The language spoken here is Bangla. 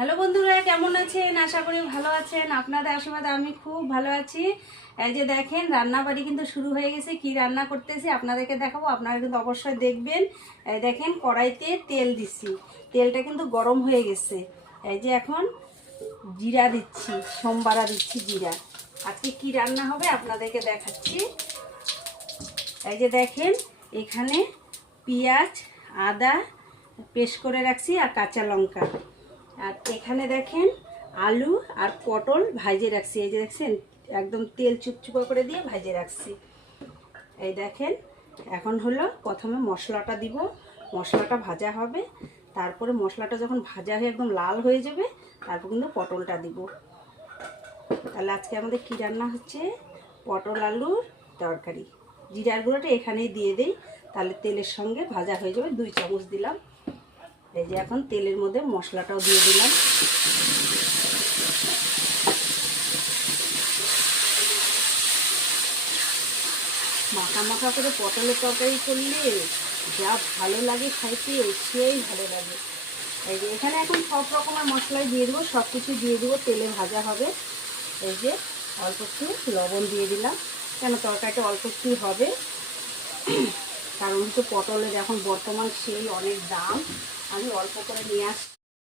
হ্যালো বন্ধুরা, কেমন আছেন? আশা করি ভালো আছেন। আপনাদের আশীর্বাদে আমি খুব ভালো আছি। এই যে দেখেন রান্না বাড়ি কিন্তু শুরু হয়ে গেছে। কি রান্না করতেছি আপনাদেরকে দেখাবো। আপনারা কিন্তু অবশ্যই দেখবেন। দেখেন, কড়াইতে তেল দিচ্ছি। তেলটা কিন্তু গরম হয়ে গেছে। এই যে এখন জিরা দিচ্ছি, সোমবারা দিচ্ছি জিরা। আজকে কি রান্না হবে আপনাদেরকে দেখাচ্ছি। এই যে দেখেন, এখানে পেঁয়াজ, আদা পেস্ট করে রাখছি আর কাঁচা লঙ্কা। আর এখানে দেখেন আলু আর পটল ভাজে রাখছি। এই যে দেখছেন, একদম তেল চুপচুপা করে দিয়ে ভাজে রাখছি। এই দেখেন, এখন হলো প্রথমে মশলাটা দিব। মশলাটা ভাজা হবে। তারপরে মশলাটা যখন ভাজা হয়ে একদম লাল হয়ে যাবে, তারপর কিন্তু পটলটা দিব। তাহলে আজকে আমাদের কী রান্না হচ্ছে? পটল আলুর তরকারি। জিরার গুঁড়োটা এখানেই দিয়ে দিই। তাহলে তেলের সঙ্গে ভাজা হয়ে যাবে। দুই চামচ দিলাম। এই যে এখন তেলের মধ্যে মশলাটাও দিয়ে দিলাম। মাখা মাখা করে পটলের তরকারি করলে যা ভালো লাগে খাইতে সেই ভালো লাগে। এই যে এখানে এখন সব রকমের মশলাই দিয়ে দেবো সব কিছু দিয়ে দেবো, তেলে ভাজা হবে। এই যে অল্প একটু লবণ দিয়ে দিলাম, কেন তরকারিটা অল্প একটু হবে। কারণ হচ্ছে পটলের এখন বর্তমান সেই অনেক দাম। আমি অল্প করে নিয়ে আসছি।